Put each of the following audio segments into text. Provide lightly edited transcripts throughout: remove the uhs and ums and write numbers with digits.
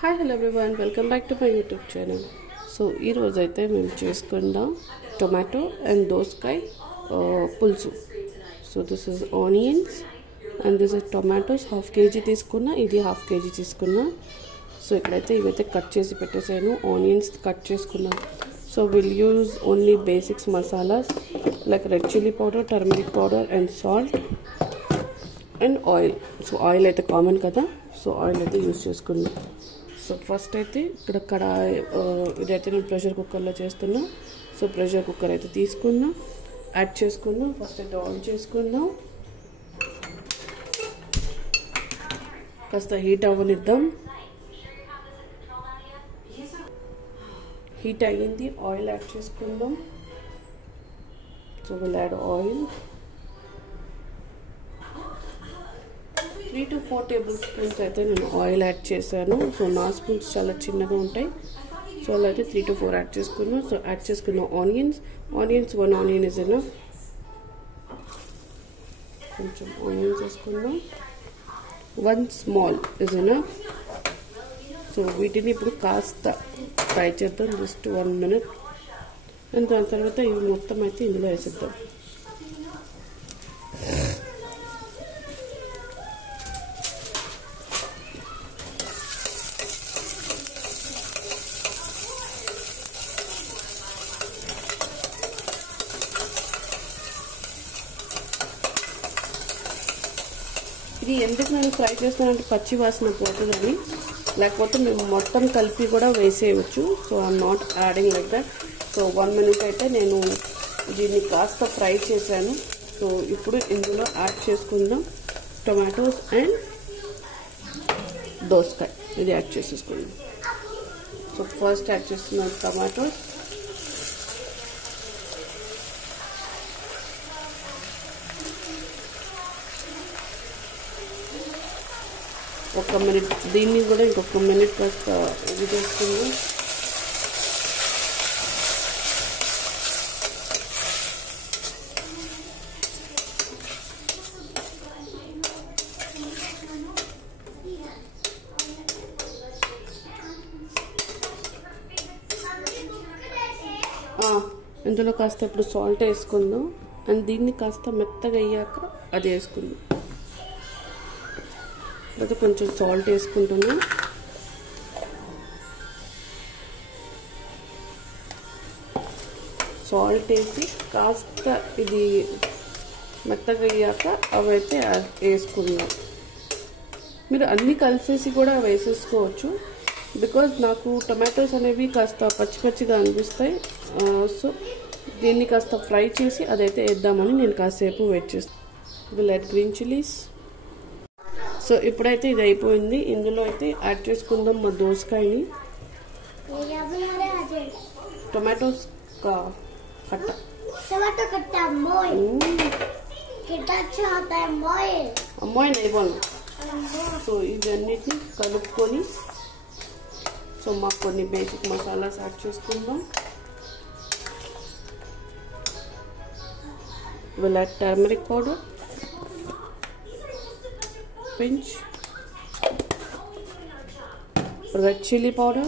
Hi hello everyone, welcome back to my YouTube channel. So ఈరోజు అయితే మేము చేసుకుందాం టొమాటో అండ్ దోసకాయ పులుసు. So this is onions and this is tomatoes. Half KG తీసుకున్నా, ఇది హాఫ్ కేజీ తీసుకున్నా. సో ఇక్కడైతే ఇవైతే కట్ చేసి పెట్టేసాను. ఆనియన్స్ కట్ చేసుకున్నాను. So will use only basics masalas like red chilli powder, turmeric powder and salt and oil. So oil అయితే common కదా, సో ఆయిల్ అయితే యూజ్ చేసుకున్నాం. సో ఫస్ట్ అయితే ఇక్కడ కడాయి, ఇదైతే నేను ప్రెషర్ కుక్కర్లో చేస్తున్నా. సో ప్రెషర్ కుక్కర్ అయితే తీసుకున్నా, యాడ్ చేసుకున్నాం. ఫస్ట్ అయితే ఆన్ చేసుకుందాం, కాస్త హీట్ అవ్వనిద్దాం. హీట్ అయ్యింది, ఆయిల్ యాడ్ చేసుకుందాం. So will add oil 3 to 4 table spoons అయితే నేను ఆయిల్ యాడ్ చేశాను. సో నా స్పూన్స్ చాలా చిన్నగా ఉంటాయి. సో అలా అయితే 3 to 4 యాడ్ చేసుకున్నాను. సో యాడ్ చేసుకున్న ఆనియన్స్ 1 ఆనియన్ ఇస్ ఎనఫ్. కొంచెం ఆనియన్స్ వేసుకుందాం. 1 స్మాల్ ఇస్ ఎనఫ్. సో వీటిని ఇప్పుడు కాస్త ఫ్రై చేద్దాం, జస్ట్ 1 minute. అండ్ దాని తర్వాత ఇవి మొత్తం అయితే ఇందులో వేసేద్దాం. ఇది ఎందుకు నేను ఫ్రై చేస్తానంటే పచ్చి వాసన పోతుందని, లేకపోతే మేము మొత్తం కలిపి కూడా వేసేయవచ్చు. So I'm not adding like that. So 1 minute అయితే నేను దీన్ని కాస్త ఫ్రై చేశాను. సో ఇప్పుడు ఇందులో యాడ్ చేసుకుందాం టొమాటోస్ అండ్ దోసకాయ. ఇది యాడ్ చేసేసుకుందాం. సో ఫస్ట్ యాడ్ చేస్తున్నాం టొమాటోస్. ఒక మినిట్, దీన్ని కూడా ఇంకొక మినిట్ కాస్త ఇది చేసుకుందాం. ఇందులో కాస్త ఇప్పుడు సాల్ట్ వేసుకుందాం. అండ్ దీన్ని కాస్త మెత్తగా అయ్యాక అది వేసుకుందాం. అయితే కొంచెం సాల్ట్ వేసుకుంటున్నాం. సాల్ట్ వేసి కాస్త ఇది మెత్తగా అయ్యాక అవైతే వేసుకుందాం. మీరు అన్నీ కలిసేసి కూడా వేసేసుకోవచ్చు, బికాజ్ నాకు టొమాటోస్ అనేవి కాస్త పచ్చి పచ్చిగా అనిపిస్తాయి. సో దీన్ని కాస్త ఫ్రై చేసి అదైతే వేద్దామని నేను కాసేపు వెయిట్ చేస్తాను. Will add green chillies. So ఇప్పుడైతే ఇది అయిపోయింది. ఇందులో అయితే యాడ్ చేసుకుందాం మా దోసకాయని, టొమాటోస్ కట్ట. అమ్మాయి నైబాను. సో ఇవన్నిటిని కలుపుకొని, సో మాకు కొన్ని బేసిక్ మసాలాస్ యాడ్ చేసుకుందాం. Will add turmeric powder, pinch, red chili powder,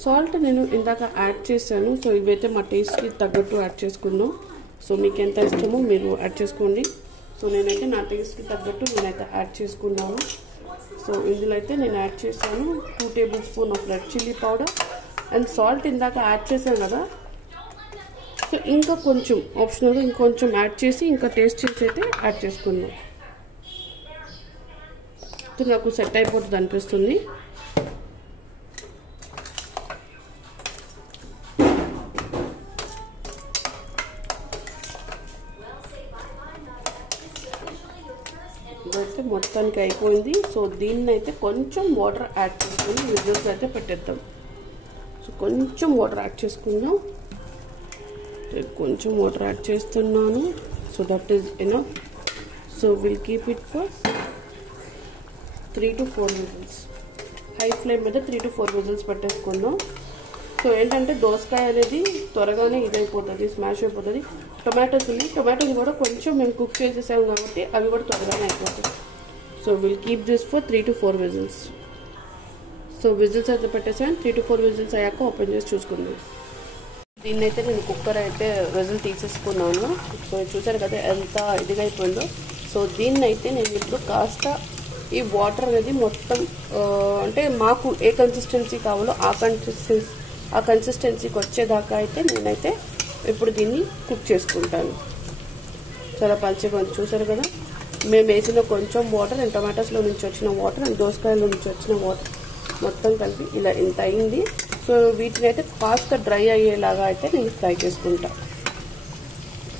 salt నేను ఇందాక యాడ్ చేశాను. సో ఇవైతే మా టేస్ట్కి తగ్గట్టు యాడ్ చేసుకుందాం. సో మీకు ఎంత ఇష్టమో మీరు యాడ్ చేసుకోండి. సో నేనైతే నా టేస్ట్కి తగ్గట్టు నేనైతే యాడ్ చేసుకున్నాను. సో ఇందులో అయితే నేను యాడ్ చేశాను 2 tablespoons of red chilli powder and salt ఇందాక యాడ్ చేశాను కదా. సో ఇంకా కొంచెం ఆప్షనల్గా ఇంకొంచెం యాడ్ చేసి ఇంకా టేస్ట్ చేసి అయితే యాడ్ చేసుకుందాం. సో నాకు సెట్ అయిపోతుంది అనిపిస్తుంది. ఇదైతే మొత్తానికి అయిపోయింది. సో దీన్ని అయితే కొంచెం వాటర్ యాడ్ చేసుకుని విజిల్స్ అయితే పెట్టేద్దాం. సో కొంచెం వాటర్ యాడ్ చేసుకుందాం. కొంచెం వాటర్ యాడ్ చేస్తున్నాను. So that is enough. So will keep it for 3 to 4 whistles. High flame మీద 3 to 4 విజిల్స్ పెట్టేసుకుందాం. సో సో ఏంటంటే దోసకాయ అనేది త్వరగానే ఇదైపోతుంది, స్మాష్ అయిపోతుంది. టొమాటోస్ ఉన్నాయి, టొమాటోస్ కూడా కొంచెం మేము కుక్ చేసేసాము కాబట్టి అవి కూడా త్వరగానే అయిపోతాయి. So will keep this for 3 to 4 whistles. So whistles అయితే పెట్టేసాను. 3 to 4 విజిల్స్ అయ్యాక ఓపెన్ చేసి చూసుకుందాం. దీన్ని అయితే నేను కుక్కర్ అయితే విజిల్ తీసేసుకున్నాను. సో చూసారు కదా ఎంత ఇదిగా అయిపోయిందో. సో దీన్ని అయితే నేను ఇప్పుడు కాస్త ఈ వాటర్ అనేది మొత్తం అంటే మాకు ఏ కన్సిస్టెన్సీ కావాలో ఆ కన్సిస్టెన్సీకి వచ్చేదాకా అయితే నేనైతే ఇప్పుడు దీన్ని కుక్ చేసుకుంటాను. చాలా పల్చగా చూసారు కదా. మేము వేసిన కొంచెం వాటర్ అండ్ టొమాటోస్లో నుంచి వచ్చిన వాటర్ అండ్ దోసకాయలో నుంచి వచ్చిన వాటర్ మొత్తం కలిపి ఇలా ఇంత అయింది. సో వీటిని అయితే కాస్త డ్రై అయ్యేలాగా అయితే నేను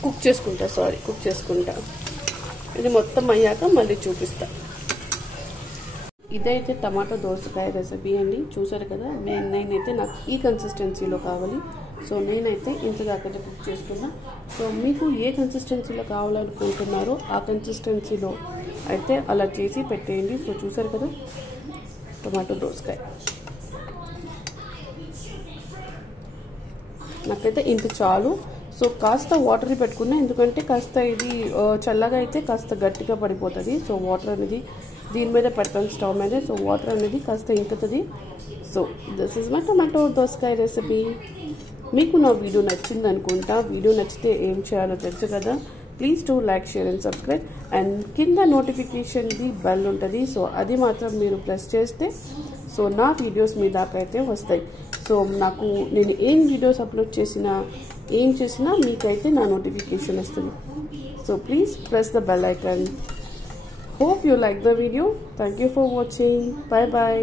కుక్ చేసుకుంటా. ఇది మొత్తం అయ్యాక మళ్ళీ చూపిస్తా. ఇదైతే టమాటో దోసకాయ రెసిపీ అండి. చూసారు కదా. నేనైతే నాకు ఈ కన్సిస్టెన్సీలో కావాలి. సో నేనైతే ఇంత దాకా కుక్ చేసుకున్నా. సో మీకు ఏ కన్సిస్టెన్సీలో కావాలనుకుంటున్నారో ఆ కన్సిస్టెన్సీలో అయితే అలా చేసి పెట్టేయండి. సో చూసారు కదా టమాటో దోసకాయ నాకైతే ఇంత చాలు. సో కాస్త వాటర్ పెట్టుకున్నా, ఎందుకంటే కాస్త ఇది చల్లగా అయితే కాస్త గట్టిగా పడిపోతుంది. సో వాటర్ అనేది దీని మీద పెడతాను స్టవ్ మీద. సో వాటర్ అనేది కాస్త ఇంకుతుంది. So this is my tomato దోసకాయ రెసిపీ. మీకు నా వీడియో నచ్చింది అనుకుంటా. వీడియో నచ్చితే ఏం చేయాలో తెలుసు కదా. Please do like, share and subscribe. And కింద నోటిఫికేషన్ది బెల్ ఉంటుంది. సో అది మాత్రం మీరు ప్రెస్ చేస్తే సో నా వీడియోస్ మీ దాకా అయితే వస్తాయి. సో నేను ఏం వీడియోస్ అప్లోడ్ చేసినా ఏం చేసినా మీకైతే నా నోటిఫికేషన్ వస్తుంది. So please press the bell icon. Hope you like the video. Thank you for watching. Bye bye.